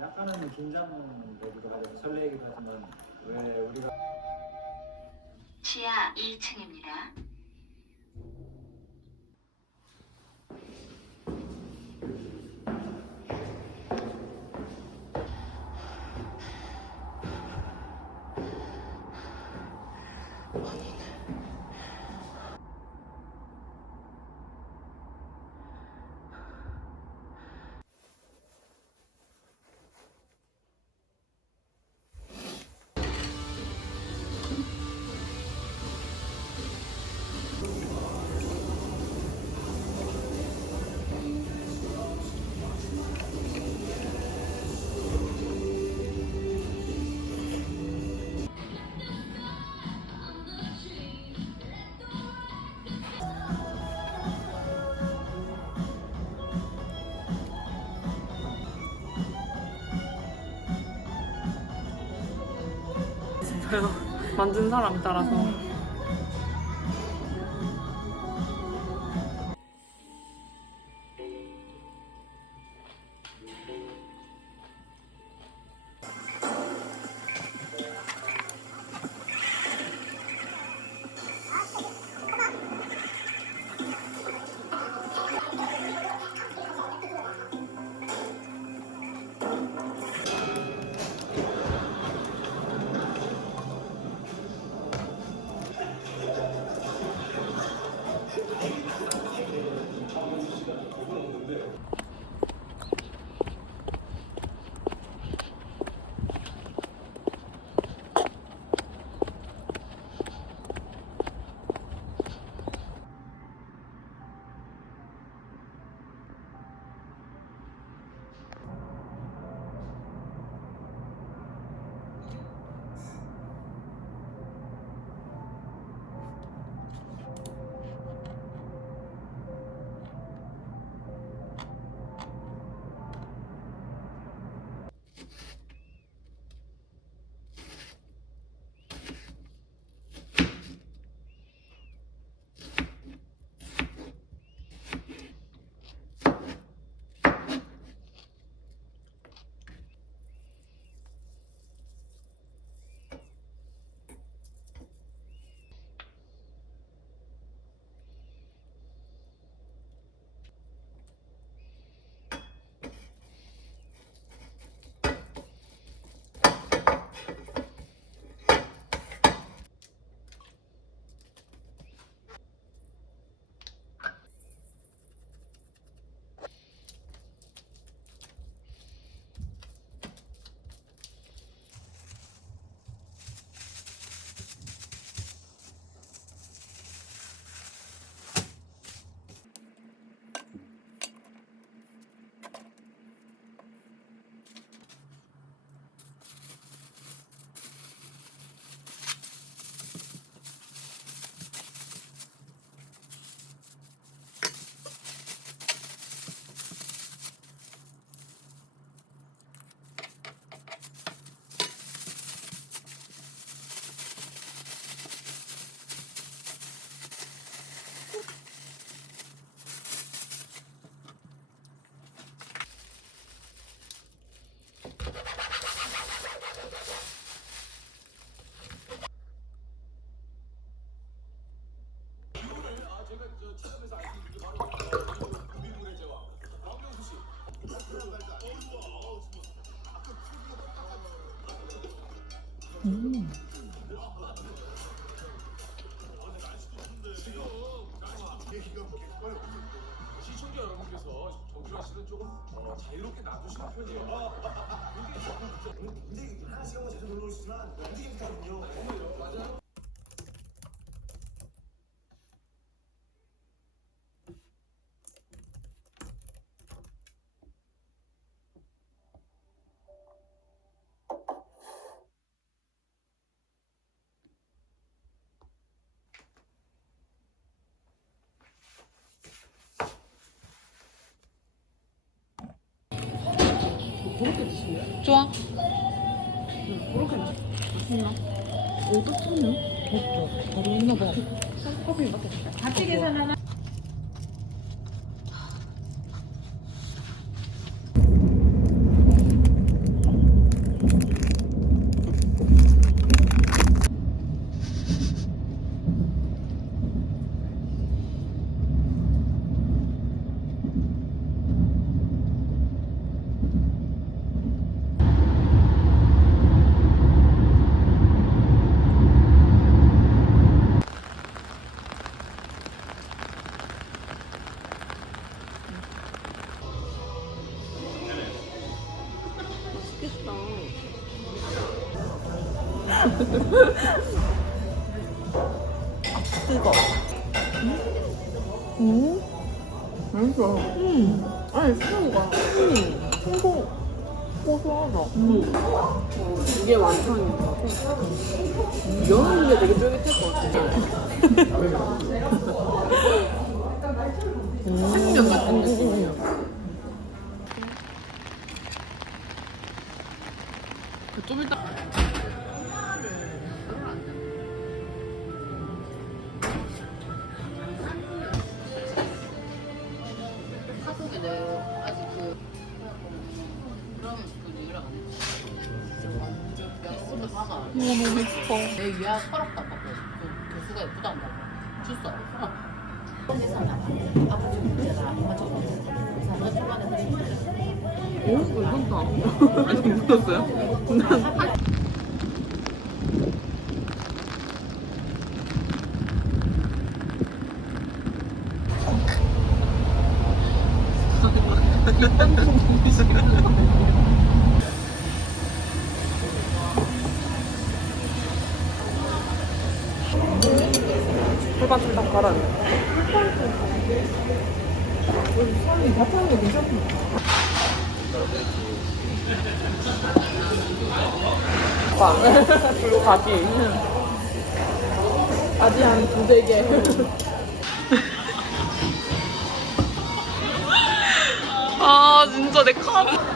약간은 긴장되기도 하고 설레기도 하지만 왜 우리가 지하 2층입니다. 만든 사람 따라서. 시청자 여러분께서 정준하 씨는 조금 어, 자유롭게 놔두시는 편이에요. 문제 하나씩 한번 자주 놀러 오시지만 움직임거든요. 맞아요. 좋아. 뜨거. 음. 고 고소하다. 음. 이게 완판인 것 같아. 면은 게 되게 쫄깃할 것 같아. 생면 같은 느낌이야. 좀 이따. 너무 예뻐. 내 위아 서럽다고 그 교수가. 그래서 중간에 오, 괜찮다. 아직 못 들었어요? 난 그리고 가지. 가지 한 두세 개. 아 진짜 내카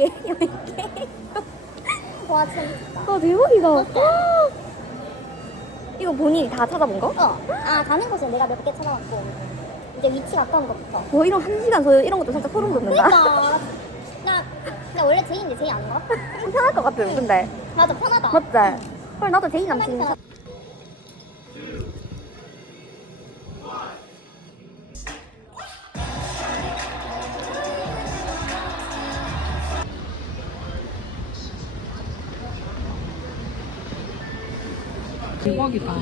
얘기 왜 이렇게 와 진짜 아 대박이다. 이거 본인이 다 찾아본 거? 어. 아 가는 곳은 내가 몇 개 찾아봤고 이제 위치 가까운 것부터. 뭐 이런 한 시간 서 이런 것도 살짝 소름 돋는다. 그러니까. 나, 나 원래 제이인데 제이 아닌가? 편할 것 같아 근데. 맞아 편하다. 맞지? 헐 나도 제이 남친 대박이다.